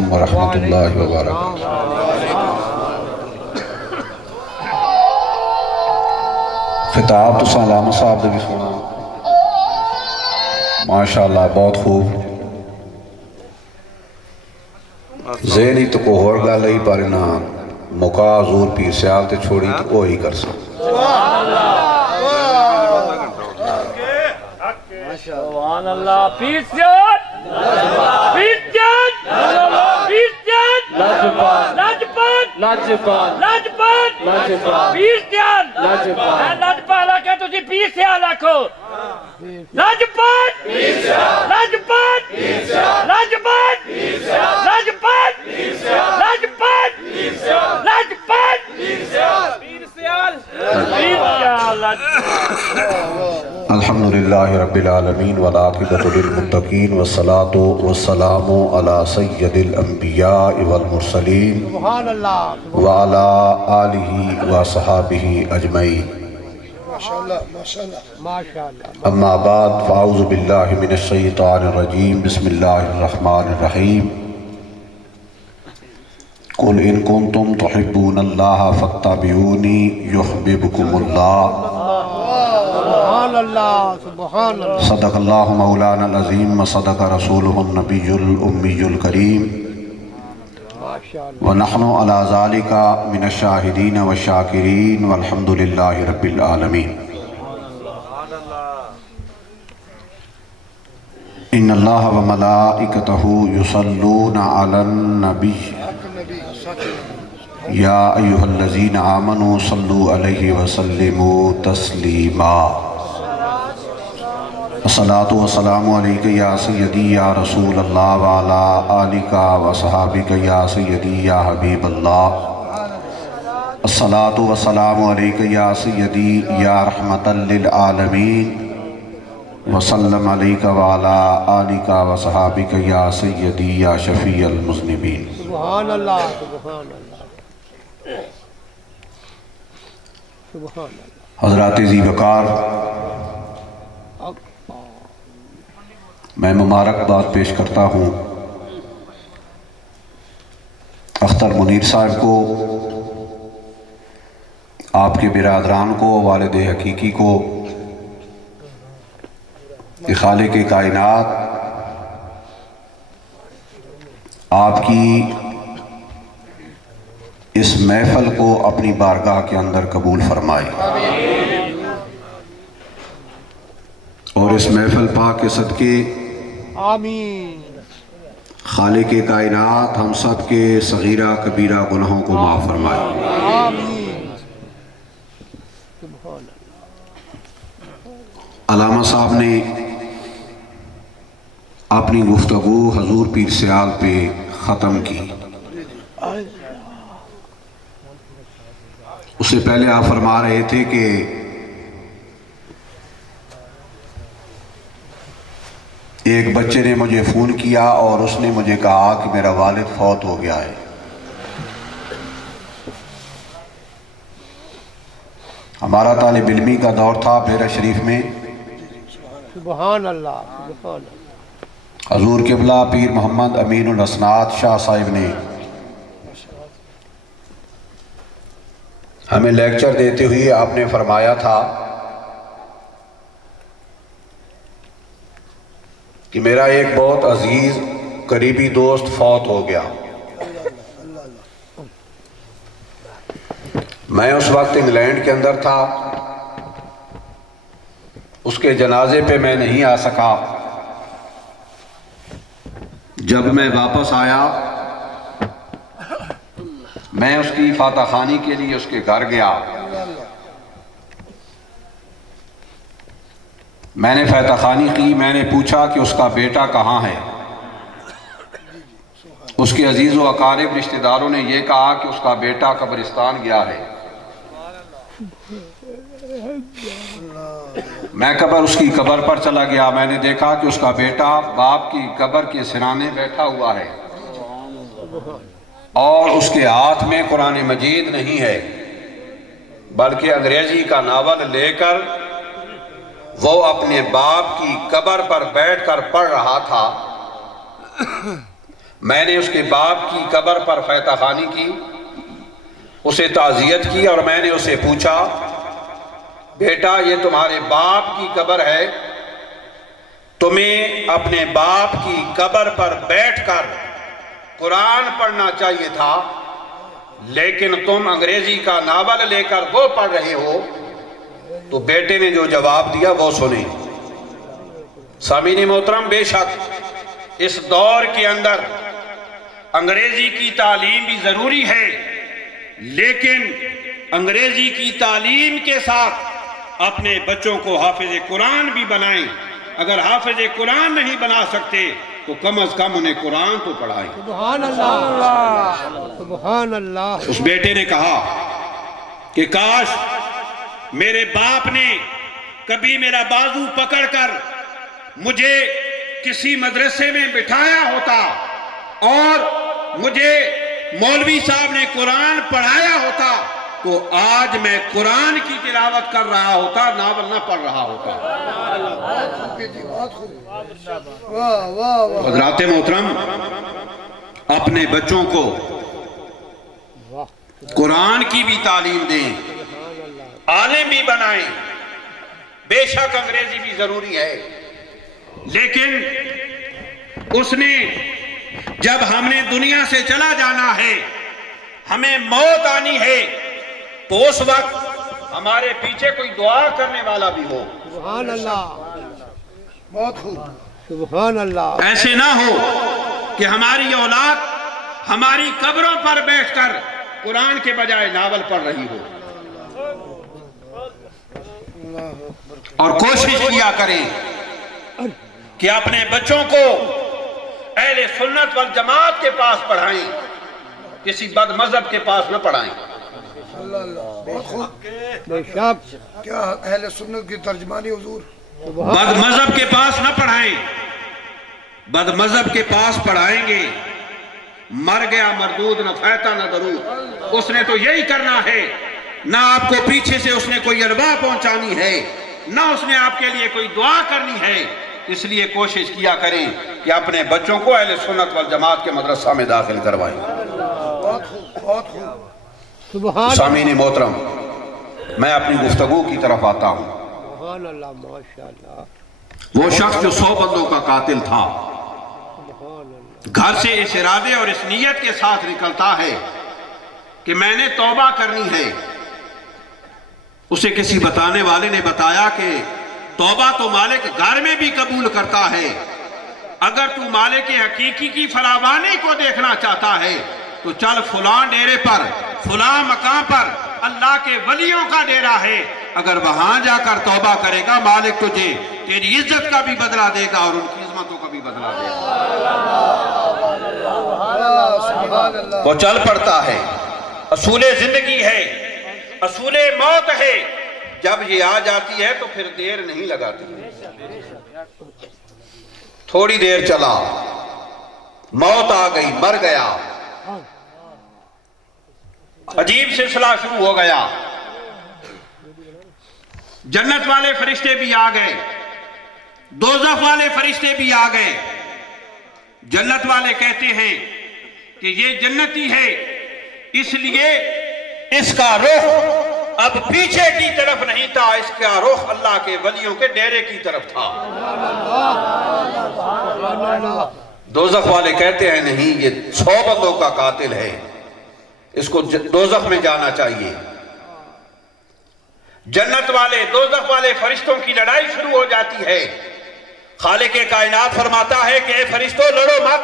अलैकुम व रहमतुल्लाहि व बरकातुहू। खिताब तो सलाम साहब ने भी सुना, माशाअल्लाह बहुत खूब। ज़हनी तो को होर गल ही पर ना मौका हजूर पीर सियाल ते छोड़ी तो वो ही कर सकते। अल्हम्दुलिल्लाहि रब्बिल आलमीन वल आक़िबतु लिल मुत्तक़ीन वस्सलातु वस्सलामु अला सय्यदिल अंबिया वल मुरसलीन व अला आलिहि व सहाबिहि अजमईन। अम्मा बाद फ़अऊज़ु बिल्लाहि मिनश शैतानिर रजीम। बिस्मिल्लाहिर रहमानिर रहीम। कुल इन कुंतुम तुहिब्बूनल्लाह फत्तबिऊनी युहब्बिबकुमुल्लाह। सदक़ल्लाहु मौलाना अज़ीम व सदक़ रसूलुहुन नबियुल उम्मियुल करीम व नहनु अला ज़ालिका मिनश शाहिदीन व शाकिरीन वल्हम्दुलिल्लाहि रब्बिल आलमीन। इन्नल्लाह व मलाइकतहु युसल्लूना अलन नबी या अय्युहल्लज़ीना आमनू सल्लू अलैहि व सल्लिमू तस्लीमा। अस्सलातु वस्सलामु अलैका या सय्यदी या रसूल अल्लाह व अला आलिका व सहाबिका या सय्यदी या हबीब अल्लाह। अस्सलातु वस्सलामु अलैका या सय्यदी या रहमतल लिल आलमीन व सल्लम अलैका व अला आलिका व सहाबिका या सय्यदी या शफीअल मुज़निबीन। सुभान अल्लाह, सुभान अल्लाह, सुभान अल्लाह। हज़रात ज़ी वक़ार, मैं मुबारकबाद पेश करता हूँ अख्तर मुनीर साहब को, आपके बिरादरान को, वालिद हकीकी को, कि खालिक कायनात आपकी इस महफल को अपनी बारगाह के अंदर कबूल फरमाए और इस महफल पाक के सदके आमीन। खालिक कायनात हम सब के सगीरा कबीरा गुनाहों को माफ़ फरमाए आमीन। अल्लामा साहब ने अपनी गुफ्तगू हजूर पीर सियाल पे ख़त्म की। उससे पहले आप फरमा रहे थे कि एक बच्चे ने मुझे फ़ोन किया और उसने मुझे कहा कि मेरा वालिद फौत हो गया है। हमारा तालिब इल्मी का दौर था बेरा शरीफ में। सुभान अल्लाह, सुभान अल्लाह। हजूर क़िबला पीर मोहम्मद अमीनुल असनाद शाह साहिब ने हमें लेक्चर देते हुए आपने फरमाया था कि मेरा एक बहुत अजीज करीबी दोस्त फौत हो गया। मैं उस वक्त इंग्लैंड के अंदर था, उसके जनाजे पे मैं नहीं आ सका। जब मैं वापस आया, मैं उसकी फातखानी के लिए उसके घर गया। मैंने फातखानी की, मैंने पूछा कि उसका बेटा कहाँ है। उसके अजीज़ व अकारिब रिश्तेदारों ने यह कहा कि उसका बेटा कब्रिस्तान गया है। मैं उसकी कब्र पर चला गया। मैंने देखा कि उसका बेटा बाप की कब्र के सिराने बैठा हुआ है और उसके हाथ में कुरान मजीद नहीं है, बल्कि अंग्रेजी का नावल लेकर वो अपने बाप की कब्र पर बैठकर पढ़ रहा था। मैंने उसके बाप की कब्र पर फैताखानी की, उसे ताज़ियत की और मैंने उसे पूछा, बेटा ये तुम्हारे बाप की कब्र है, तुम्हें अपने बाप की कब्र पर बैठकर कुरान पढ़ना चाहिए था, लेकिन तुम अंग्रेजी का नावल लेकर वो पढ़ रहे हो। तो बेटे ने जो जवाब दिया वो सुने। सामीन मोहतरम, बेशक इस दौर के अंदर अंग्रेजी की तालीम भी जरूरी है, लेकिन अंग्रेजी की तालीम के साथ अपने बच्चों को हाफिज कुरान भी बनाएं। अगर हाफिज कुरान नहीं बना सकते तो कम अज कम उन्हें कुरान तो पढ़ाएं। सुभान अल्लाह, सुभान अल्लाह। उस बेटे ने कहा कि काश मेरे बाप ने कभी मेरा बाजू पकड़कर मुझे किसी मदरसे में बिठाया होता और मुझे मौलवी साहब ने कुरान पढ़ाया होता तो आज मैं कुरान की तिलावत कर रहा होता, नावल ना पढ़ रहा होता। हज़रात मोहतरम, अपने बच्चों को कुरान की भी तालीम दें, आलिम भी बनाएं। बेशक अंग्रेजी भी जरूरी है, लेकिन उसने जब हमने दुनिया से चला जाना है, हमें मौत आनी है, तो उस वक्त हमारे पीछे कोई दुआ करने वाला भी हो। सुभान अल्लाह, बहुत खूब, सुभान अल्लाह। ऐसे ना हो कि हमारी औलाद हमारी कब्रों पर बैठकर कुरान के बजाय नावल पढ़ रही हो। और कोशिश किया करें कि अपने बच्चों को अहले सुन्नत वल जमात के पास पढ़ाएं, किसी बद मजहब के पास न पढ़ाएं। क्या अहले सुन्नत की तर्जमानी हुजूर? बद मजहब के पास न पढ़ाएं। बद मजहब के पास पढ़ाएंगे, मर गया मरदूद न फैता न दरूद। उसने तो यही करना है, ना आपको पीछे से उसने कोई अरवा पहुंचानी है, ना उसने आपके लिए कोई दुआ करनी है। इसलिए कोशिश किया करें कि अपने बच्चों को अहले सुन्नत वल जमात के मदरसा में दाखिल करवाएं। सामीन मोहतरम, मैं अपनी गुफ्तगू की तरफ आता हूं। वो शख्स जो 100 बंदों का कातिल था, घर से इस इरादे और इस नीयत के साथ निकलता है कि मैंने तौबा करनी है। उसे किसी बताने वाले ने बताया कि तौबा तो मालिक घर में भी कबूल करता है। अगर तू मालिक हकीकी की फरावानी को देखना चाहता है तो चल फुलां डेरे पर, फुलां मकाम पर अल्लाह के वलियों का डेरा है। अगर वहां जाकर तौबा करेगा, मालिक तुझे तेरी इज्जत का भी बदला देगा और उनकी इज्जतों का भी बदला देगा। वो चल पड़ता है। असूले जिंदगी है, असूले मौत है। जब ये आ जाती है तो फिर देर नहीं लगाती। थोड़ी देर चला, मौत आ गई, मर गया। अजीब सिलसिला शुरू हो गया। जन्नत वाले फरिश्ते भी आ गए, दोज़ख वाले फरिश्ते भी आ गए। जन्नत वाले कहते हैं कि ये जन्नती है, इसलिए इसका रुख अब पीछे की तरफ नहीं था, इसका रुख अल्लाह के वलियों के डेरे की तरफ था। दोज़ख वाले कहते हैं नहीं, ये 100 बंदों का कातिल है, इसको दोज़ख में जाना चाहिए। जन्नत वाले दोज़ख वाले फरिश्तों की लड़ाई शुरू हो जाती है। खालिक कायनात फरमाता है कि ए फरिश्तों, लड़ो मत,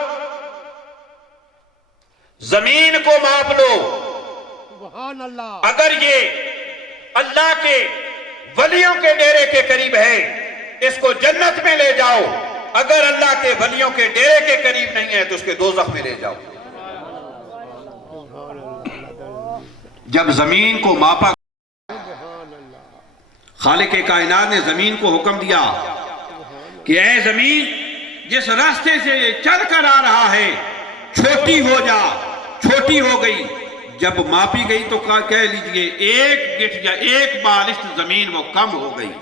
जमीन को माप लो। अगर ये अल्लाह के वलियों के डेरे के करीब है, इसको जन्नत में ले जाओ। अगर अल्लाह के वलियों के डेरे के करीब नहीं है तो उसके दोज़ख में ले जाओ। जब जमीन को मापा, खालिक कायनात ने जमीन को हुक्म दिया कि ऐ जमीन, जिस रास्ते से ये चल कर आ रहा है, छोटी हो जा। छोटी हो गई। जब मापी गई तो कह लीजिए 1 गिठ या 1 बालिश्त जमीन वो कम हो गई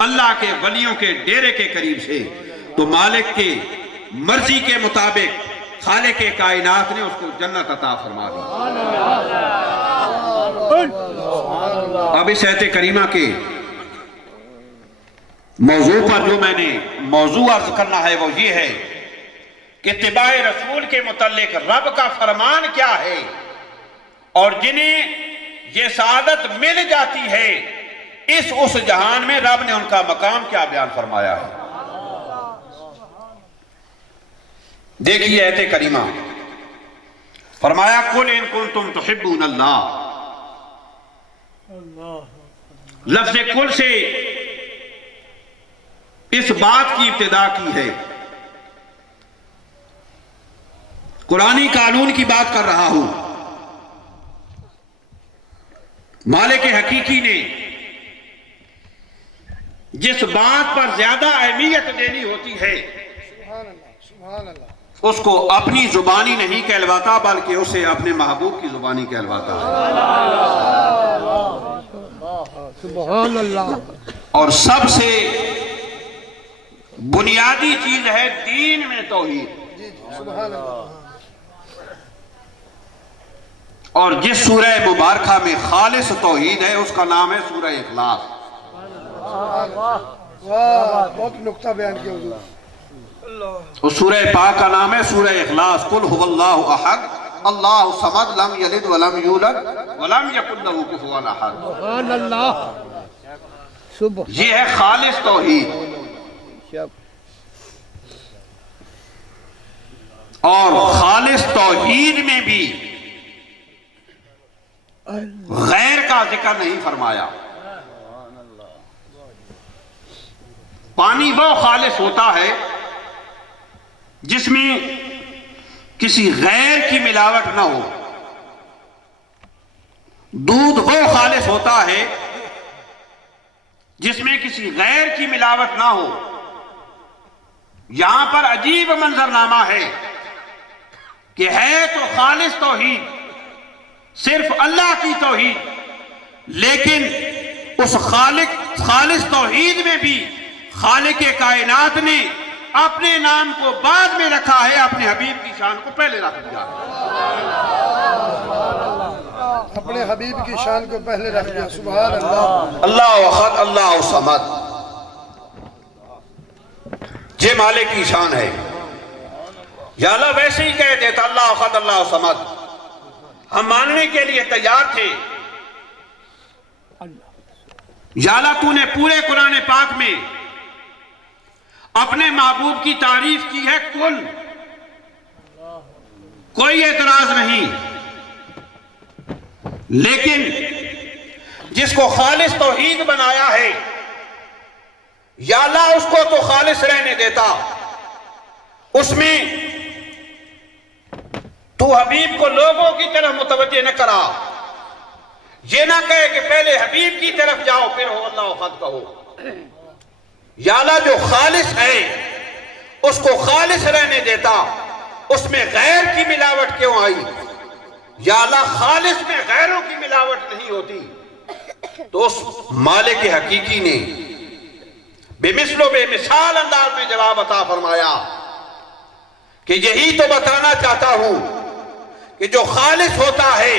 अल्लाह के वलियों के डेरे के करीब से। तो मालिक के मर्जी के मुताबिक खालिक के कायनात ने उसको जन्नत अता फरमा दी। अब इस आयत करीमा के मौजू पर जो मैंने मौजू अर्ज करना है वो ये है कि इत्तिबाए रसूल के मुतल्लिक रब का फरमान क्या है और जिन्हें ये सआदत मिल जाती है इस उस जहान में रब ने उनका मकाम क्या बयान फरमाया है। देखिए आयत करीमा फरमाया कुल इन कुंतुम तुहिब्बूनल्लाह। लफ्ज़ कुल से इस बात की इब्तिदा की है, कुरानी कानून की बात कर रहा हूं। मालिक हकीकी ने जिस बात पर ज्यादा अहमियत देनी होती है उसको अपनी जुबानी नहीं कहलवाता बल्कि उसे अपने महबूब की जुबानी कहलवाता है। सुभान अल्लाह। और सबसे बुनियादी चीज है दीन में तौहीद। और जिस सूरह मुबारका में खालिस तौहीद है उसका नाम है सूरह इखलास। बहुत नुक्ता बयान किया हुजूर। उस सूरह पाक का नाम है सूरह इखलास। कुल हुवल्लाहु अहद अल्लाहु समद लम यलिद वलम यूलद वलम यकुल लहू कुफुवन अहद। सुभान अल्लाह। ये है खालिस तौहीद। और खालिस तौहीद में भी गैर का जिक्र नहीं फरमाया। पानी वो खालिस होता है जिसमें किसी गैर की मिलावट ना हो। दूध वो खालिस होता है जिसमें किसी गैर की मिलावट ना हो। यहां पर अजीब मंजरनामा है कि है तो खालिस तौहीद, सिर्फ अल्लाह की तौहीद, लेकिन उस खालिस तौहीद में भी खालिक के कायनात ने अपने नाम को बाद में रखा है, अपने हबीब की शान को पहले रख दिया। अपने हबीब की शान को पहले रख दिया। सुभान अल्लाह। अल्लाह अहद अल्लाह समद, ये मालिक की शान है। या अल्लाह वैसे ही कह देता अल्लाह अहद अल्लाह समद, हम मानने के लिए तैयार थे। या अल्लाह तूने पूरे कुरान पाक में अपने महबूब की तारीफ की है कुल, कोई एतराज नहीं, लेकिन जिसको खालिस तौहीद बनाया है या अल्लाह उसको तो खालिस रहने देता। उसमें तू हबीब को लोगों की तरफ मुतवज्जे न करा। ये ना कहे कि पहले हबीब की तरफ जाओ फिर हो अल्लाह अहद कहो। या अल्लाह जो खालिस है उसको खालिस रहने देता, उसमें गैर की मिलावट क्यों आई? या अल्लाह खालिस में गैरों की मिलावट नहीं होती। तो उस मालिक हकीकी ने बेमिसलो बेमिसाल अंदाज में जवाब अता फरमाया कि यही तो बताना चाहता हूं कि जो खालिस होता है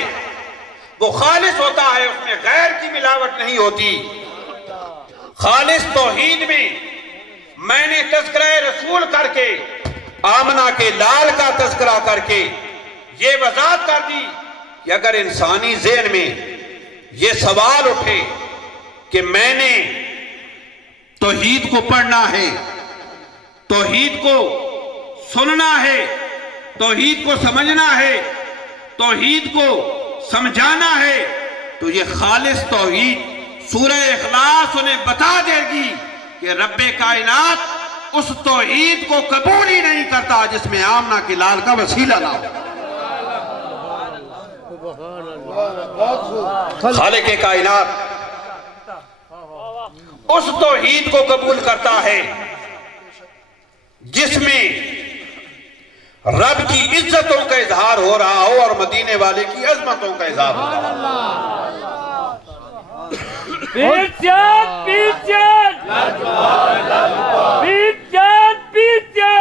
वो खालिस होता है, उसमें गैर की मिलावट नहीं होती। खालिस तौहीद में मैंने तज़किरा रसूल करके, आमना के लाल का तज़किरा करके ये वज़ाहत कर दी कि अगर इंसानी ज़हन में ये सवाल उठे कि मैंने तौहीद को पढ़ना है, तौहीद को सुनना है, तौहीद को समझना है, तौहीद को समझाना है, तो ये खालिस तौहीद सूरह इखलास उन्हें बता देगी कि रब्बे कायनात उस तौहीद को कबूल ही नहीं करता जिसमें आमना के लाल का वसीला ना हो। खालिक कायनात उस तौहीद को कबूल करता है जिसमें रब की इज्जतों का इजहार हो रहा हो और मदीने वाले की अजमतों का इजहार हो रहा हो। पीछे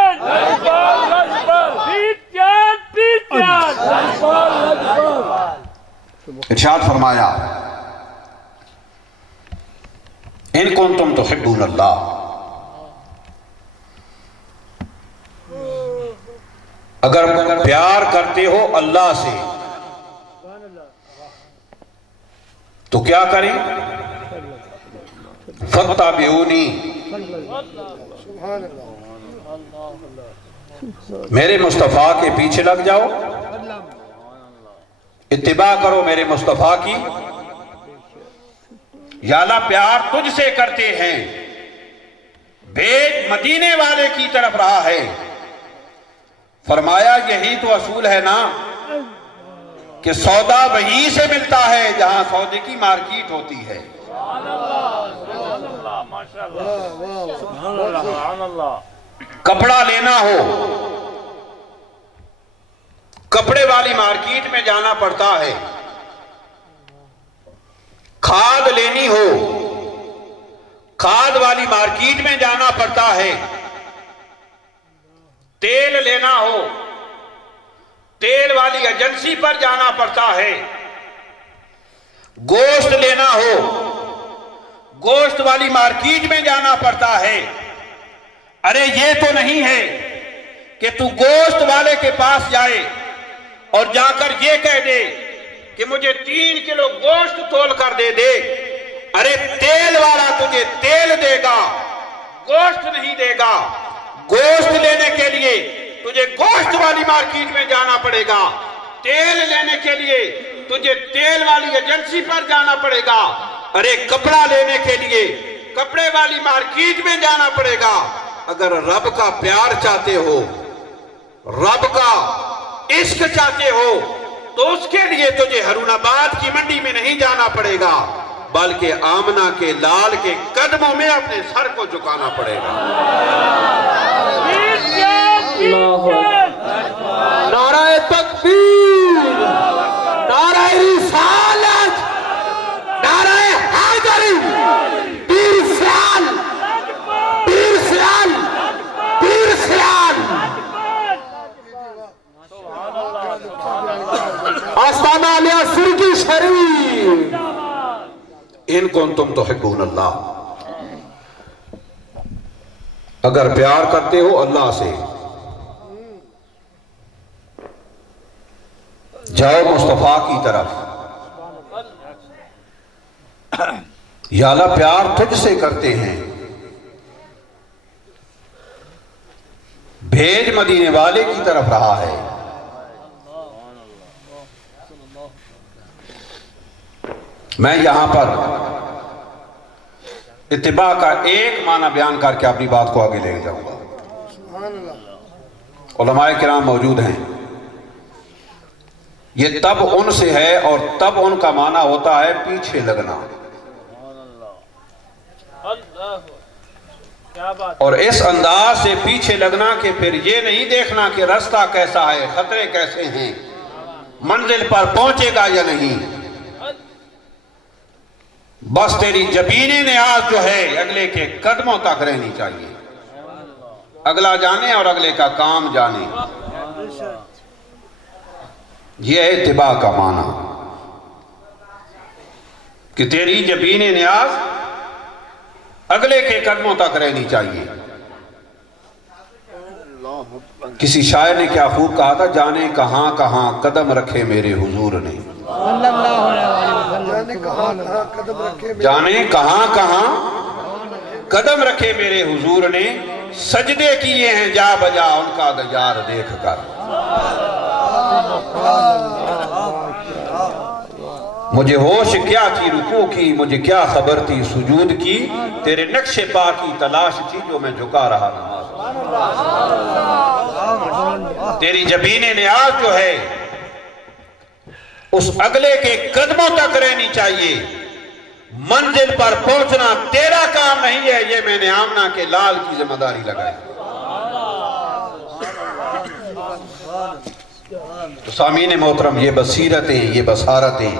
इरशाद फरमाया, इन कुंतुम तुहिब्बून अल्लाह, अगर प्यार करते हो अल्लाह से तो क्या करें? फत्तबिऊनी, मेरे मुस्तफ़ा के पीछे लग जाओ, इत्तिबा करो मेरे मुस्तफ़ा की। या अल्लाह प्यार तुझसे करते हैं, भेज मदीने वाले की तरफ रहा है। फरमाया यही तो असूल है ना कि सौदा वहीं से मिलता है जहां सौदे की मार्केट होती है। कपड़ा लेना हो, कपड़े वाली मार्केट में जाना पड़ता है। खाद लेनी हो, खाद वाली मार्केट में जाना पड़ता है। तेल लेना हो, तेल वाली एजेंसी पर जाना पड़ता है। गोश्त लेना हो, गोश्त वाली मार्केट में जाना पड़ता है। अरे ये तो नहीं है कि तू गोश्त वाले के पास जाए और जाकर ये कह दे कि मुझे 3 किलो गोश्त तोल कर दे दे। अरे तेल वाला तुझे तेल देगा, गोश्त नहीं देगा। गोश्त लेने के लिए तुझे गोश्त वाली मार्केट में जाना पड़ेगा, तेल लेने के लिए तुझे तेल वाली एजेंसी पर जाना पड़ेगा। अरे कपड़ा लेने के लिए कपड़े वाली मार्केट में जाना पड़ेगा। अगर रब का प्यार चाहते हो, रब का इश्क चाहते हो, तो उसके लिए तुझे हरुणाबाद की मंडी में नहीं जाना पड़ेगा, बल्कि आमना के लाल के कदमों में अपने सर को झुकाना पड़ेगा। नाराए तकबीर, नाराए रिसालत, नाराए हैदरी, पीर सियाल, पीर सियाल, पीर सियाल। आस्ताना आलिया सुर्गी शरीफ। इन कुंतुम तुहिब्बून अल्लाह, अगर प्यार करते हो अल्लाह से, जाओ मुस्तफा की तरफ। या अल्लाह प्यार तुझसे करते हैं, भेज मदीने वाले की तरफ रहा है। मैं यहां पर इत्तिबा का एक माना बयान करके अपनी बात को आगे ले जाऊंगा। उलमाए किराम मौजूद हैं। ये तब उनसे है और तब उनका माना होता है पीछे लगना। और इस अंदाज से पीछे लगना कि फिर ये नहीं देखना कि रास्ता कैसा है, खतरे कैसे हैं, मंजिल पर पहुंचेगा या नहीं। बस तेरी जबीने न्याज जो है अगले के कदमों तक रहनी चाहिए। अगला जाने और अगले का काम जाने, यह है इत्तिबा का माना कि तेरी जबीने न्याज अगले के कदमों तक रहनी चाहिए। किसी शायर ने क्या खूब कहा था, जाने कहां कहां कदम रखे मेरे हुजूर ने। जाने कहां कहां कदम रखे मेरे हुजूर ने, सजदे किए हैं जा बजा उनका दजार देख कर। मुझे होश क्या थी रुकू की, मुझे क्या खबर थी सुजूद की, तेरे नक्शे पा की तलाश थी जो मैं झुका रहा नमाज। तेरी जबीने न्याज जो है उस अगले के कदमों तक रहनी चाहिए। मंजिल पर पहुंचना तेरा काम नहीं है, ये मैंने आमना के लाल की जिम्मेदारी लगाई। तो सामीन मोहतरम, ये बसीरतें, ये बसारतें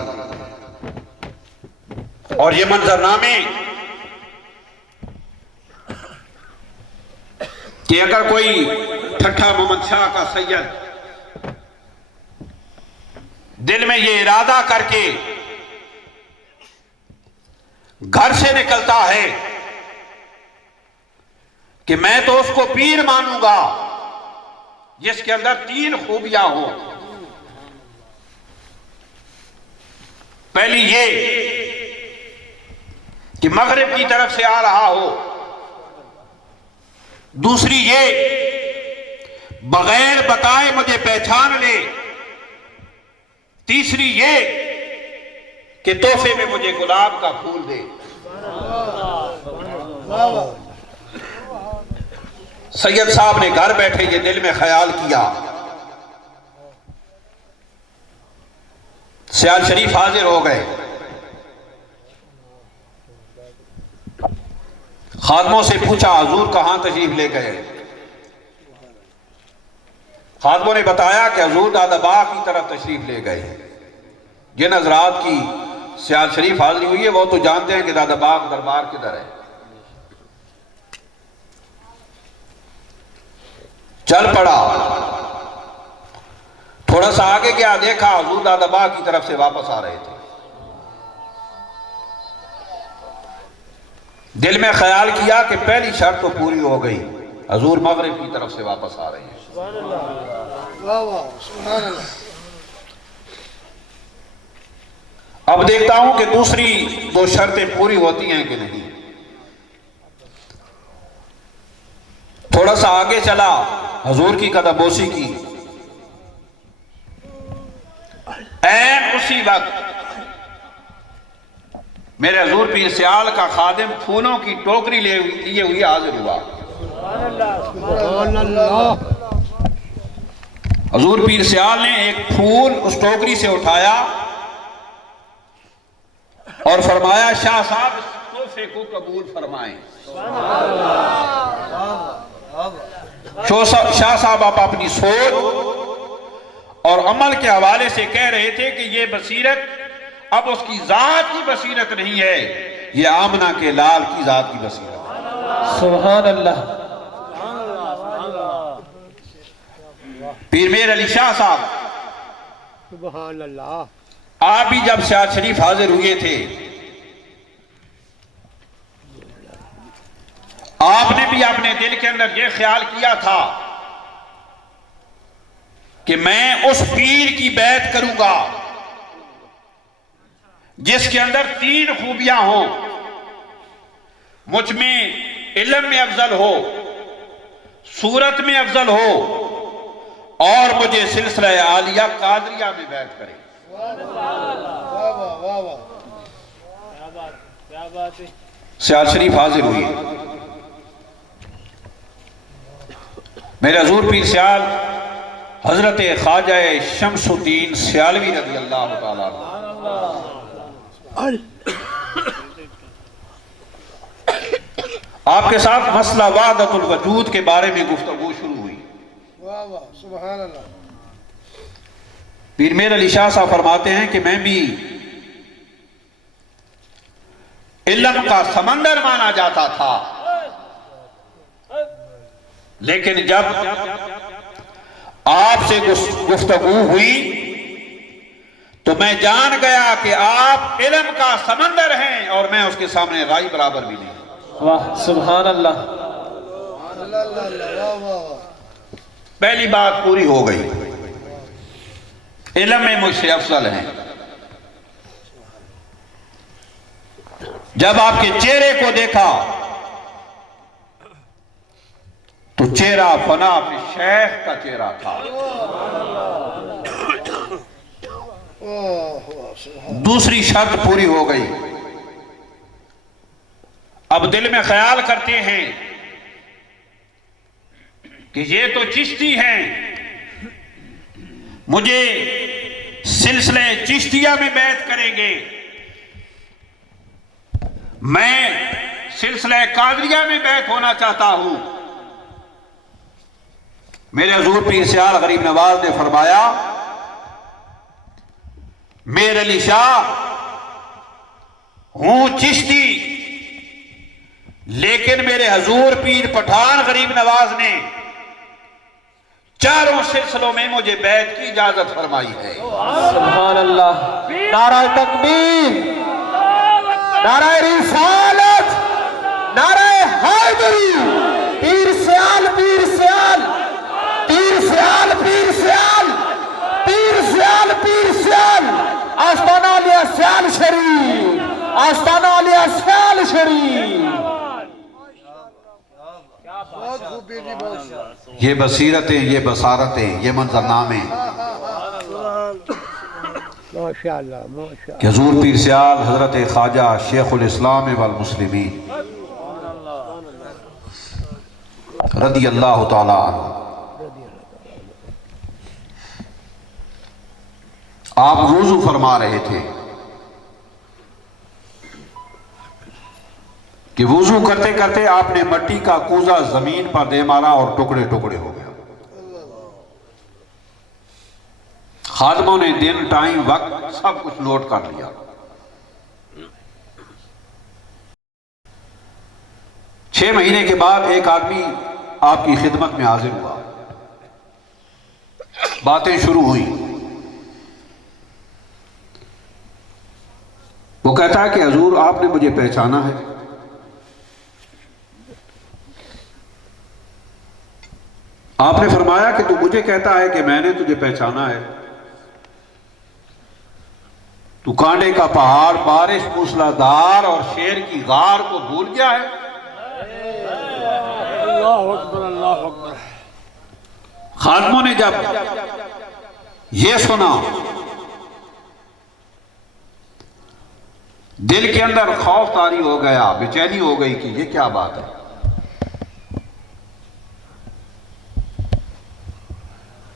और ये मंजरनामे कि अगर कोई ठट्ठा मोहम्मद शाह का सैयद दिल में ये इरादा करके घर से निकलता है कि मैं तो उसको पीर मानूंगा जिसके अंदर 3 खूबियां हो। पहली ये कि मगरिब की तरफ से आ रहा हो, दूसरी ये बगैर बताए मुझे पहचान ले, तीसरी ये कि तोहफे में मुझे गुलाब का फूल दे। सैयद साहब ने घर बैठे ये दिल में ख्याल किया। सियाल शरीफ हाजिर हो गए। खादमों से पूछा हुजूर कहां तशरीफ ले गए? खादमों ने बताया कि हुजूर दादाबाग की तरफ तशरीफ ले गए। जिन हजरात की सियाल शरीफ हाजिरी हुई है वो तो जानते हैं कि दादाबाग दरबार किधर है। चल पड़ा, थोड़ा सा आगे गया, देखा हुजूर दादाबाग की तरफ से वापस आ रहे थे। दिल में ख्याल किया कि पहली शर्त तो पूरी हो गई, हुजूर मगरिब की तरफ से वापस आ रहे हैं। अब देखता हूं कि दूसरी 2 शर्तें पूरी होती हैं कि नहीं। थोड़ा सा आगे चला, हुजूर की कदमबोसी की। ऐन उसी वक्त मेरे हुजूर पीर सियाल का खादिम फूलों की टोकरी लिए हुई हाजिर हुआ। हुजूर पीर सियाल ने एक फूल उस टोकरी से उठाया और फरमाया शाह साहब इस तोहफे को कबूल फरमाएं। शाह साहब आप अपनी सोच और अमल के हवाले से कह रहे थे कि ये बसीरत अब उसकी जात की बसीरत नहीं है, ये आमना के लाल की जात की बसीरत। सुभान अल्लाह। पीर मेर अली शाह साहब, सुभान अल्लाह, आप भी जब सियाल शरीफ हाजिर हुए थे, आपने भी अपने दिल के अंदर यह ख्याल किया था कि मैं उस पीर की बैत करूंगा जिसके अंदर 3 खूबियां हो, मुझ में इल्म में अफजल हो, सूरत में अफजल हो और मुझे सिलसिला आलिया कादरिया में बैत करे। सियाल शरीफ हाजिर हुई। मेरे हुजूर पीर सियाल हजरत ख्वाजा शमसुद्दीन सियालवी रज़ी अल्लाह तआला आपके साथ मसला वादतुल वजूद के बारे में गुफ्तगू शुरू हुई। वाह वाह, सुभान अल्लाह। पीर मेर अली शाह साहब फरमाते हैं कि मैं भी इल्म का समंदर माना जाता था, लेकिन जब आपसे गुफ्तगू हुई तो मैं जान गया कि आप इल्म का समंदर हैं और मैं उसके सामने राई बराबर भी नहीं। वाह सुभान अल्लाह। पहली बात पूरी हो गई, इल्म में मुझसे अफजल हैं। जब आपके चेहरे को देखा तो चेहरा फना पे शेख का चेहरा था। दूसरी शर्त पूरी हो गई। अब दिल में ख्याल करते हैं कि ये तो चिश्ती हैं, मुझे सिलसिले चिश्तिया में बैत करेंगे, मैं सिलसिले कादरिया में बैत होना चाहता हूं। मेरे हुजूर पीर सियाल गरीब नवाज ने फरमाया, मेर अली शाह हूं चिश्ती, लेकिन मेरे हुजूर पीर पठान गरीब नवाज ने चारों सिलसिलों में मुझे बैत की इजाजत फरमाई है। सुभान अल्लाह। नारा तकबीर, नारा रिसालत, नारा हैदरी। पीर सियाल, पीर सियाल, पीर सियाल, पीर सियाल, पीर सियाल, पीर सियाल। आस्ताना लिया सियाल शरीफ, आस्ताना लिया सियाल शरीफ। ये बसीरतें, ये बसारतें, ये मंजरनामे माशाअल्लाह माशाअल्लाह। कि हुज़ूर पीर सियाल हजरत ख्वाजा शेखुल इस्लाम वल मुस्लिमीन रदी अल्लाह ताला अन्हु, आप वुज़ू फरमा रहे थे कि वुज़ू करते करते आपने मट्टी का कूजा जमीन पर दे मारा और टुकड़े टुकड़े हो गया। खादमों ने दिन, टाइम, वक्त सब कुछ नोट कर लिया। 6 महीने के बाद एक आदमी आपकी खिदमत में हाजिर हुआ, बातें शुरू हुई। वो कहता है कि हुजूर आपने मुझे पहचाना है। आपने फरमाया कि तू मुझे कहता है कि मैंने तुझे पहचाना है। तू कांडे का पहाड़, बारिश, मूसलाधार और शेर की गार को भूल गया है। अल्लाह अकबर, अल्लाह अकबर। खादमों ने जब यह सुना, दिल के अंदर खौफ तारी हो गया, बेचैनी हो गई कि यह क्या बात है।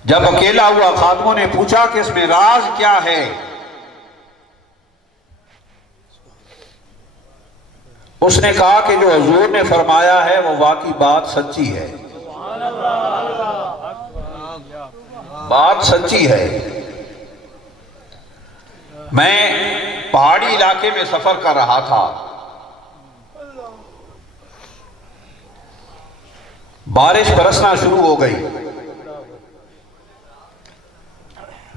जब अकेला हुआ, खादमों ने पूछा कि इसमें राज क्या है। उसने कहा कि जो हुजूर ने फरमाया है वो वाकई बात सच्ची है, बात सच्ची है। मैं पहाड़ी इलाके में सफर कर रहा था, बारिश बरसना शुरू हो गई।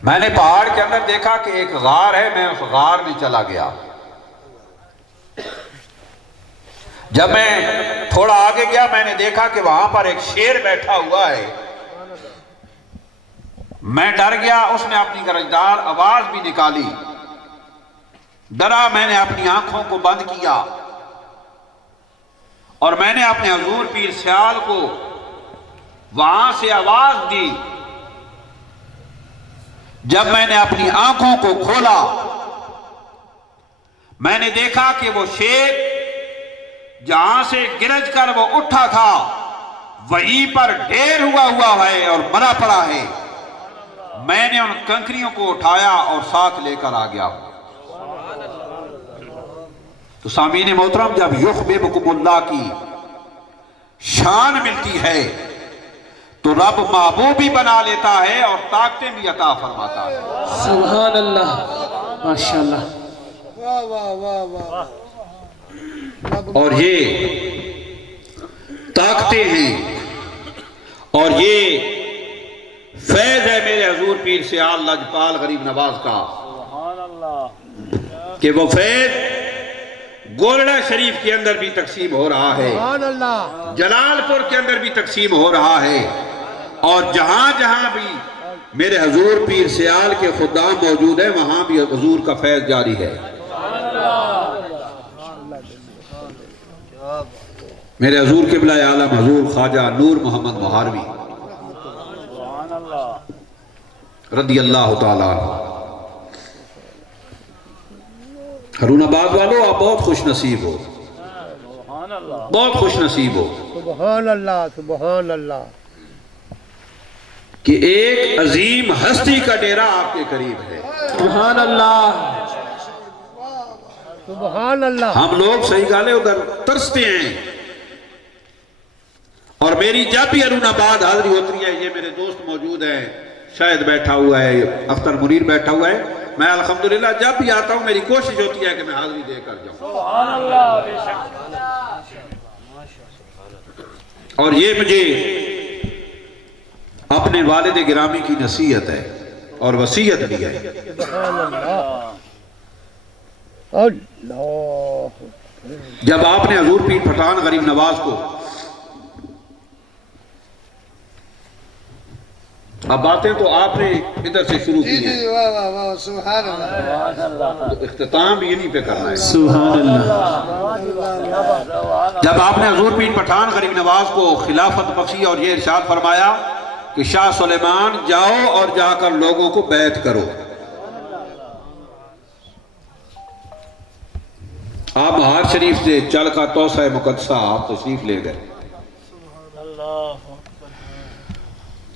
मैंने पहाड़ के अंदर देखा कि एक गार है, मैं उस गार में चला गया। जब मैं थोड़ा आगे गया, मैंने देखा कि वहां पर एक शेर बैठा हुआ है। मैं डर गया। उसने अपनी गरजदार आवाज भी निकाली। डरा, मैंने अपनी आंखों को बंद किया और मैंने अपने हुजूर पीर सियाल को वहां से आवाज दी। जब मैंने अपनी आंखों को खोला, मैंने देखा कि वो शेर जहां से गिरज कर वो उठा था, वहीं पर ढेर हुआ है और मरा पड़ा है। मैंने उन कंकरियों को उठाया और साथ लेकर आ गया। तो सामीन मोहतरम, जब युख्बिबकुमुल्लाह की शान मिलती है तो रब महबूब भी बना लेता है और ताकतें भी अता फरमाता है। सुभान अल्लाह, माशाअल्लाह। वाह वाह वाह वाह। और ये ताकतें हैं और ये फैज है मेरे हुजूर पीर सियाल लजपाल गरीब नवाज का, कि वो फैज गोरड़ा शरीफ के अंदर भी तकसीम हो रहा है, जलालपुर के अंदर भी तकसीम हो रहा है, और जहां जहां भी मेरे हुजूर पीर सियाल के खुदाम मौजूद है वहां भी हुजूर का फैज जारी है। मेरे हुजूर क़िबला आलम हुजूर ख्वाजा नूर मोहम्मद मुहारवी रदी अल्लाह ताला। हरूनाबाद वालों, आप बहुत खुश नसीब हो, बहुत खुश नसीब हो। सुभान अल्लाह, सुभान अल्लाह। कि एक अजीम हस्ती का डेरा आपके करीब है। सुभान अल्लाह, सुभान अल्लाह। हम लोग सही गाले उधर तरसते हैं, और मेरी जब भी अरुणाबाद हाजिरी होती है, ये मेरे दोस्त मौजूद हैं, शायद बैठा हुआ है, अख्तर मुनीर बैठा हुआ है, मैं अल्हम्दुलिल्लाह जब भी आता हूं मेरी कोशिश होती है कि मैं हाजिरी देकर जाऊं। और ये मुझे अपने वालिद गिरामी की नसीहत है और वसीयत भी है। जब आपने हजूर पीर पठान गरीब नवाज को, अब बातें तो आपने इधर से शुरू की हैं, तो इख्तिताम भी यहीं पे करना है। सुभान अल्लाह। जब आपने हजूर पीर पठान गरीब नवाज को खिलाफत बख्शी और ये इरशाद फरमाया कि शाह सुलेमान जाओ और जाकर लोगों को बैत करो, आप महार शरीफ से चल का तौसा मुकद्दसा आप तशरीफ ले गए।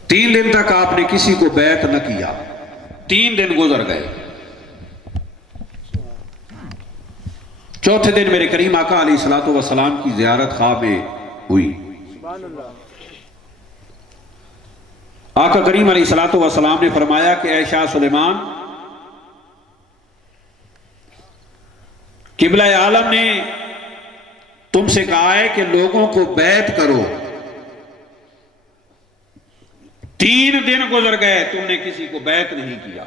3 दिन तक आपने किसी को बैत न किया। 3 दिन गुजर गए। चौथे दिन मेरे करीम आका अलैहिस्सलातु वस्सलाम की ज़ियारत ख्वाब में हुई। आका करीम अलैहिस्सलातु वस्सलाम ने फरमाया कि ऐ शाह सुलेमान, किबला आलम ने तुमसे कहा है कि लोगों को बैत करो। 3 दिन गुजर गए, तुमने किसी को बैत नहीं किया।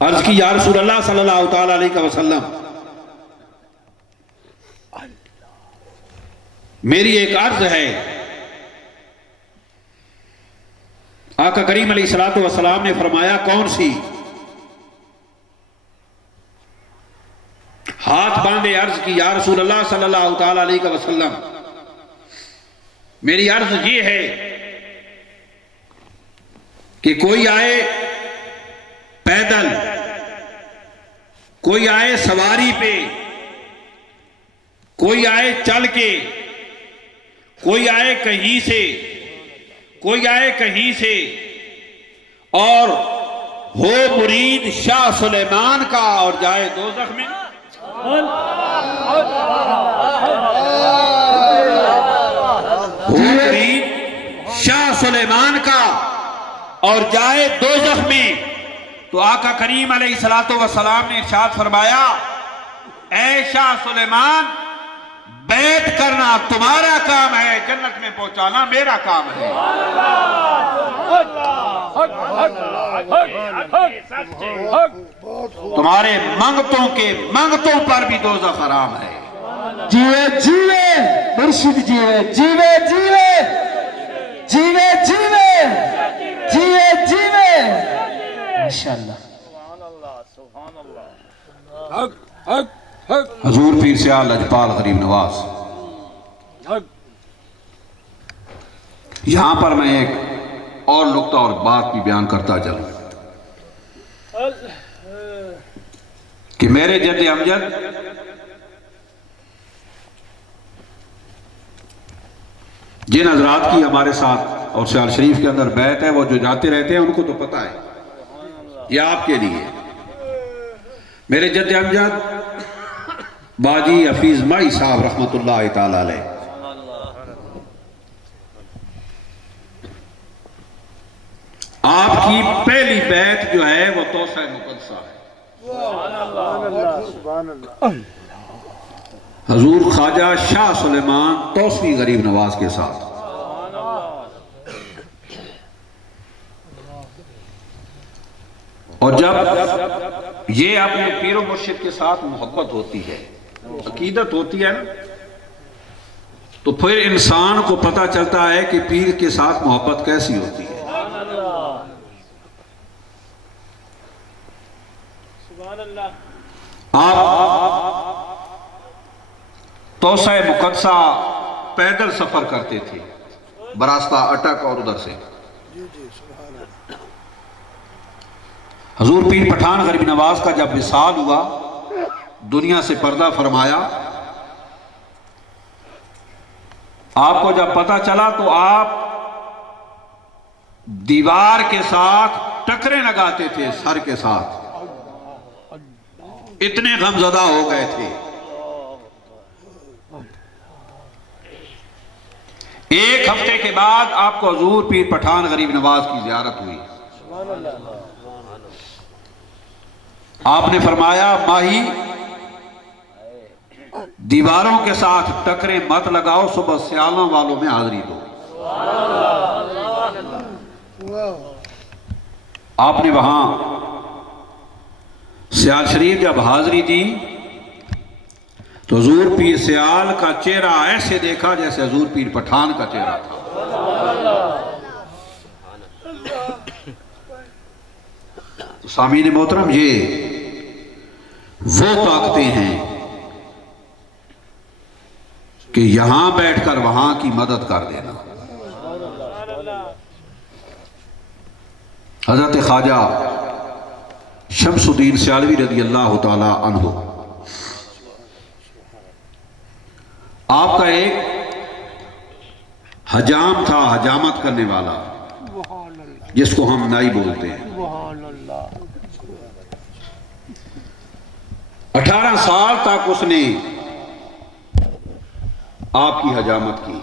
अर्ज की या रसूल अल्लाह सल्लल्लाहु तआला अलैहि वसल्लम, मेरी एक अर्ज है। आका करीम अलैहिस्सलातु वस्सलाम ने फरमाया कौन सी? हाथ बांधे अर्ज की या रसूल अल्लाह सल्लल्लाहु तआला अलैहि वसल्लम, मेरी अर्ज ये है कि कोई आए पैदल, कोई आए सवारी पे, कोई आए चल के, कोई आए कहीं से, कोई आए कहीं से, और हो मुरीद शाह सुलेमान का और जाए दोज़ख में। हो मुरीद शाह सुलेमान का और जाए दोज़ख में। तो आका करीम अलैहिस्सलातु वस्सलाम ने इरशाद फरमाया, ऐ शाह सुलेमान, बैत करना तुम्हारा काम है, जन्नत में पहुंचाना मेरा काम है। तुम्हारे मंगतों पर भी दोज़ख हराम है। जीवे जीवे मुर्शिद, जीवे जीवे जीवे जीवे जीवे जीवे जीवे माशाअल्लाह। हजूर पीर सियाल लजपाल गरीब नवाज, यहां पर मैं एक और नुक्ता और बात भी बयान करता चलूं कि मेरे जद्द अमजद जिन हजरात की हमारे साथ और सियाल शरीफ के अंदर बैत है, वो जो जाते रहते हैं उनको तो पता है। यह आपके लिए मेरे जद्द अमजद बाजी हफीज माई साहब रहमतुल्लाह ताला अलैह, आपकी पहली बैत जो है वो तौसा मुकद्दसा है। हजूर ख्वाजा शाह सुलेमान तौसवी गरीब नवाज के साथ। और जब ये अपने पीरो मुर्शिद के साथ मोहब्बत होती है, अकीदत होती है ना, तो फिर इंसान को पता चलता है कि पीर के साथ मोहब्बत कैसी होती है। आप तौसा मुकद्दसा पैदल सफर करते थे, बरास्ता अटक और उधर से। हजूर पीर पठान गरीब नवाज का जब विसाल हुआ, दुनिया से पर्दा फरमाया, आपको जब पता चला तो आप दीवार के साथ टकरे लगाते थे, सर के साथ, इतने गमज़दा हो गए थे। एक हफ्ते के बाद आपको हजूर पीर पठान गरीब नवाज की ज़ियारत हुई। आपने फरमाया माही दीवारों के साथ टकरे मत लगाओ, सुबह सियालों वालों में हाजिरी दो। आपने वहां सियाल शरीफ जब हाजिरी दी तो हजूर पीर सियाल का चेहरा ऐसे देखा जैसे हजूर पीर पठान का चेहरा था। सामीन मोहतरम, ये वो ताकतें हैं कि यहां बैठकर वहां की मदद कर देना। हजरत ख्वाजा शम्सुद्दीन सियालवी रज़ी अल्लाह ताला अन्हु, आपका एक हजाम था, हजामत करने वाला, जिसको हम नाई बोलते हैं। 18 साल तक उसने आपकी हजामत की,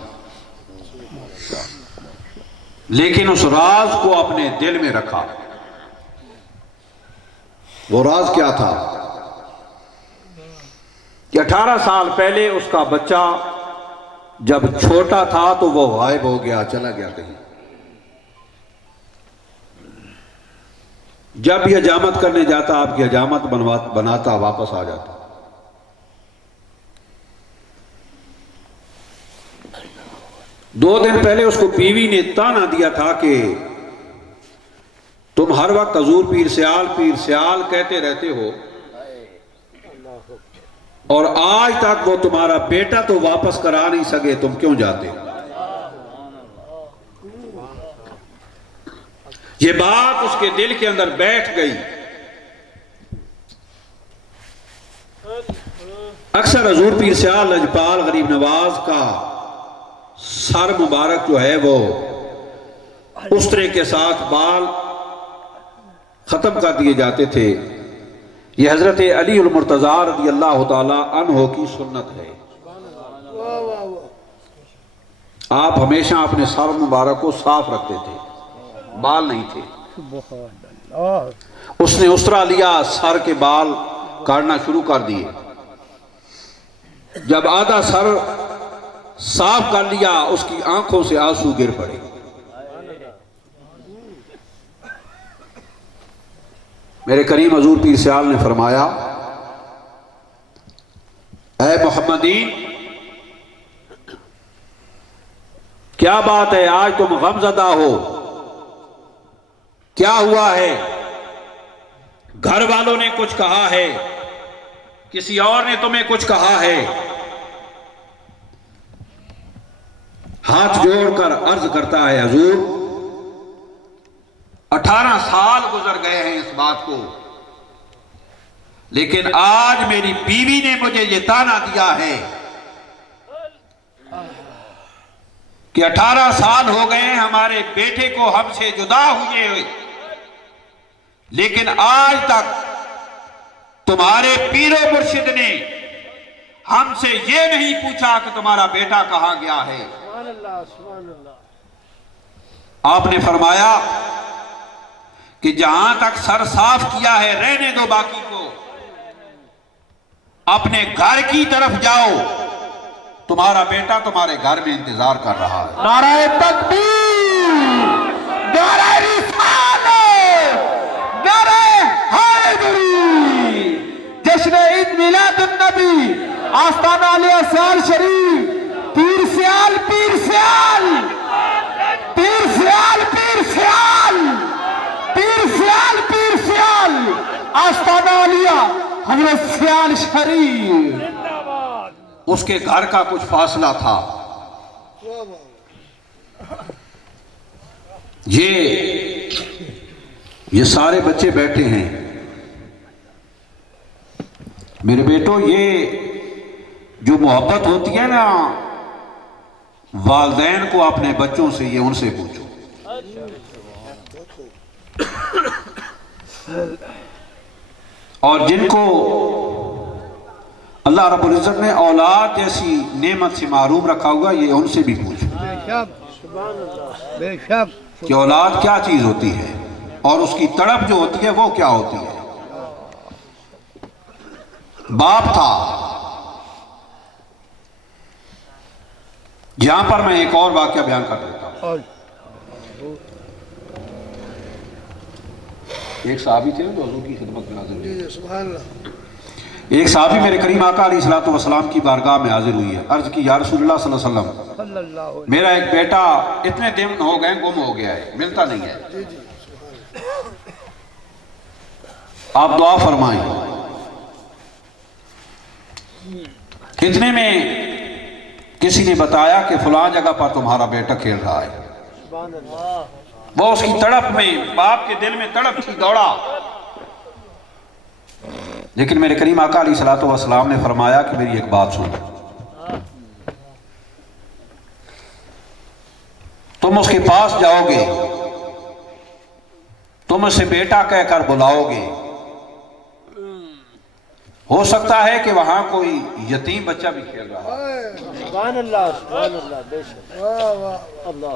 लेकिन उस राज को अपने दिल में रखा। वो राज क्या था कि 18 साल पहले उसका बच्चा जब छोटा था तो वो गायब हो गया, चला गया कहीं। जब भी हजामत करने जाता, आपकी हजामत बनाता, वापस आ जाता। दो दिन पहले उसको बीवी ने ताना दिया था कि तुम हर वक्त हजूर पीर सियाल कहते रहते हो, और आज तक वो तुम्हारा बेटा तो वापस करा नहीं सके, तुम क्यों जाते हो? ये बात उसके दिल के अंदर बैठ गई। अक्सर हजूर पीर सियाल लजपाल गरीब नवाज का सर मुबारक जो है वो उस्तरे के साथ बाल खत्म कर दिए जाते थे। ये हजरत अली उल मुर्तजा रज़ी अल्लाह ताला अन्हो की सुन्नत है। आप हमेशा अपने सर मुबारक को साफ रखते थे, बाल नहीं थे। उसने उस्तरा लिया, सर के बाल काटना शुरू कर दिए। जब आधा सर साफ कर लिया, उसकी आंखों से आंसू गिर पड़े। मेरे करीम हजूर पीर सियाल ने फरमाया, ऐ मोहम्मदीन, क्या बात है, आज तुम गमज़दा हो, क्या हुआ है? घर वालों ने कुछ कहा है, किसी और ने तुम्हें कुछ कहा है? हाथ जोड़कर अर्ज करता है, हजूर 18 साल गुजर गए हैं इस बात को, लेकिन आज मेरी बीवी ने मुझे ये ताना दिया है कि 18 साल हो गए हमारे बेटे को हमसे जुदा हुए, लेकिन आज तक तुम्हारे पीरो मुर्शिद ने हमसे ये नहीं पूछा कि तुम्हारा बेटा कहां गया है। आपने फरमाया कि जहां तक सर साफ किया है रहने दो, बाकी को अपने घर की तरफ जाओ, तुम्हारा बेटा तुम्हारे घर में इंतजार कर रहा है। नाराए तकबीर, नाराए रिसालत, नाराए हैदरी। जश्न ईद मिलादुन नबी, आस्ताना अली सियाल शरीफ, पीर सियाल पीर सियाल पीर सियाल पीर सियाल पीर सियाल पीर सियाल, आस्ताना अलिया हजरत सियाल शरीफ। उसके घर का कुछ फासला था। ये सारे बच्चे बैठे हैं। मेरे बेटो, ये जो मोहब्बत होती है ना वालदैन को अपने बच्चों से, ये उनसे पूछो। और जिनको अल्लाह रब्बुल इज्जत ने औलाद जैसी नेमत से मारूम रखा हुआ, ये उनसे भी पूछो कि औलाद क्या चीज होती है और उसकी तड़प जो होती है वो क्या होती है। बाप था, यहां पर मैं एक और वाक्य बयान कर देता हूं। और एक सहाबी थे तो हुजूर की खिदमत में हाजिर हुए। जी सुभान अल्लाह। एक सहाबी मेरे करीम आका अलैहिस्सलातु वस्सलाम की बारगाह में हाजिर हुई है। अर्ज की या रसूलुल्लाह सल्लल्लाहु अलैहि वसल्लम, सल्लल्लाहु अलैहि मेरा एक बेटा इतने दिन हो गए गुम हो गया है, मिलता नहीं है, जी जी आप दुआ फरमाएं। इतने में किसी ने बताया कि फलां जगह पर तुम्हारा बेटा खेल रहा है। सुभान अल्लाह। वो उसकी तड़प में, बाप के दिल में तड़प थी, दौड़ा। लेकिन मेरे करीम आका अलैहिस्सलातु वस्सलाम ने फरमाया कि मेरी एक बात सुनो, तुम उसके पास जाओगे, तुम उसे बेटा कहकर बुलाओगे, हो सकता है कि वहां कोई यतीम बच्चा भी खेल रहा है। सुभान अल्लाह बेशक। वाह वाह अल्लाह।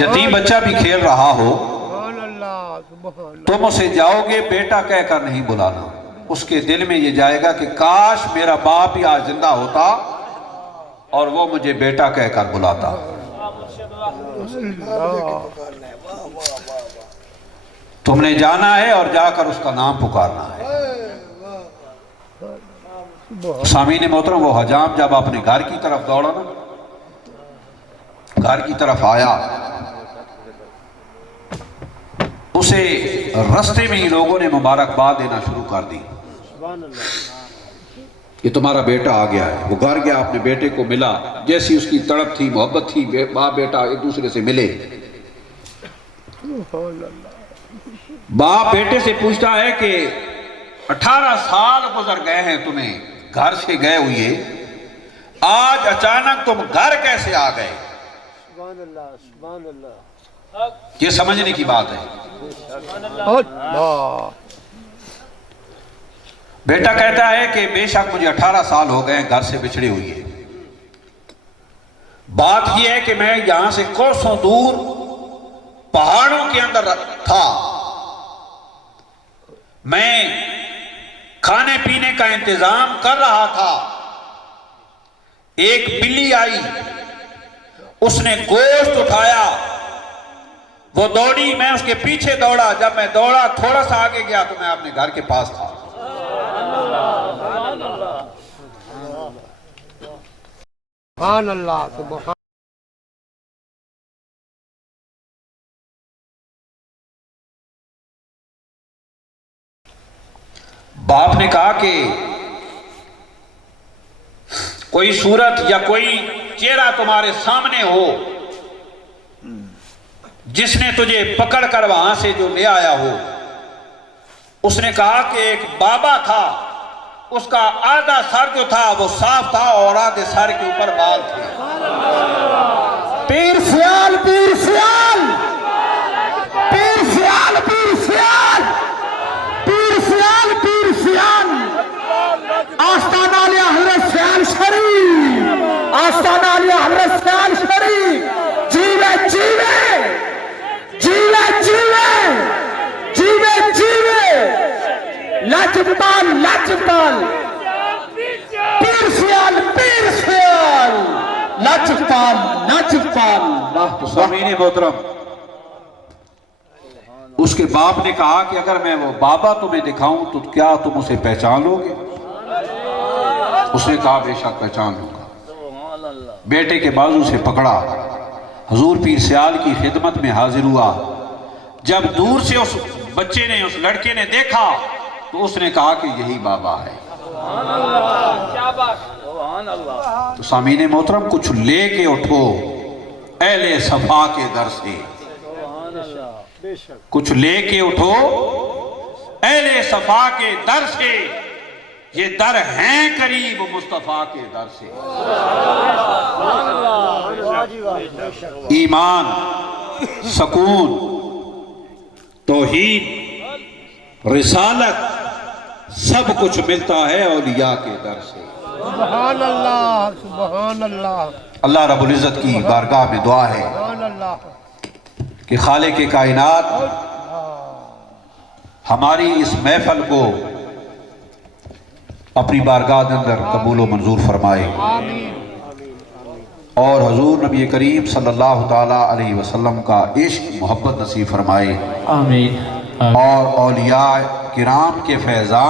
यतीम बच्चा भी खेल रहा हो, सुभान अल्लाह सुभान तुम उसे जाओगे, बेटा कहकर नहीं बुलाना। उसके दिल में ये जाएगा कि काश मेरा बाप ही आज जिंदा होता और वो मुझे बेटा कहकर बुलाता। तुमने जाना है और जाकर उसका नाम पुकारना है। सामीने मोहतरम, वो हजाम जब अपने घर की तरफ दौड़ा ना, घर की तरफ आया, उसे रास्ते में ही लोगों ने मुबारकबाद देना शुरू कर दी। ये तुम्हारा बेटा आ गया है। वो घर गया, अपने बेटे को मिला, जैसी उसकी तड़प थी, मोहब्बत थी, बाप बेटा एक दूसरे से मिले। बाप बेटे से पूछता है कि 18 साल गुजर गए हैं तुम्हें घर से गए हुए, आज अचानक तुम घर कैसे आ गए? सुभान अल्लाह सुभान अल्लाह। ये समझने की बात है। बेटा कहता है कि बेशक मुझे 18 साल हो गए घर से बिछड़े हुए। बात यह है कि मैं यहां से कोसों दूर पहाड़ों के अंदर था, मैं खाने पीने का इंतजाम कर रहा था। एक बिल्ली आई, उसने गोश्त उठाया, वो दौड़ी, मैं उसके पीछे दौड़ा। जब मैं दौड़ा, थोड़ा सा आगे गया तो मैं अपने घर के पास था। सुभान अल्लाह सुभान। बाप ने कहा कि कोई सूरत या कोई चेहरा तुम्हारे सामने हो जिसने तुझे पकड़कर वहां से जो ले आया हो। उसने कहा कि एक बाबा था, उसका आधा सर जो था वो साफ था और आधे सर के ऊपर बाल थे। पीर सियाल पीर सियाल पीर सियाल पीर सियाल पीर सियाल पीर सियाल आस्ताना आलिया हजरत सियाल शरीफ, आस्ताना आलिया हजरत सियाल शरीफ। जीवे जीवे जीवे जीवे जीवे जीवे लजपाल लजपाल पीर सियाल लजपाल लजपाल। स्वामीने मोहतरम, उसके बाप ने कहा कि अगर मैं वो बाबा तुम्हें दिखाऊं तो क्या तुम उसे पहचान लोगे? उसने कहा बेशक पहचान लूंगा। बेटे के बाजू से पकड़ा, हुजूर पीर सियाल की खिदमत में हाजिर हुआ। जब दूर से उस बच्चे ने, उस लड़के ने देखा तो उसने कहा कि यही बाबा है। तो सामीने मोहतरम, कुछ लेके उठो अहले सफा के दर से, कुछ लेके उठो अहले सफा के दर से। ये दर हैं करीब मुस्तफा के दर से। ईमान, सकून, तौहीद, रिसालत सब कुछ मिलता है औलिया के दर से। सुभान अल्लाह सुभान अल्लाह। अल्लाह रब्बुल इज्जत की बारगाह में दुआ है सुभान अल्लाह कि खालिक के कायनात हमारी इस महफल को अपनी बारगाह के अंदर कबूल व मंजूर फरमाए। और हुजूर नबी करीम सल्लल्लाहु ताला अलैहि वसल्लम का इश्क मोहब्बत नसीब फरमाए। आमीन। और औलिया किराम के फैज़ान